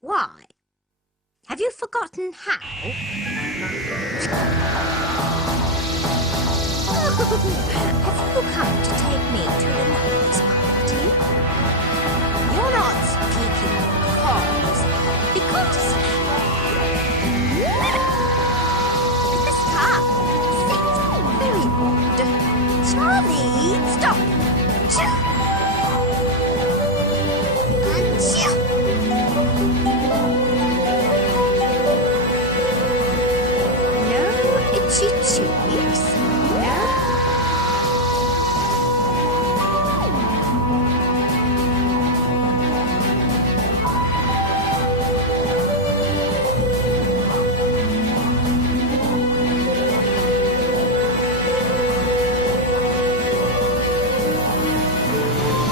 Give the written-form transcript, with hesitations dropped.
Why? Have you forgotten how? Have you come to take me to the lovers' party? You're not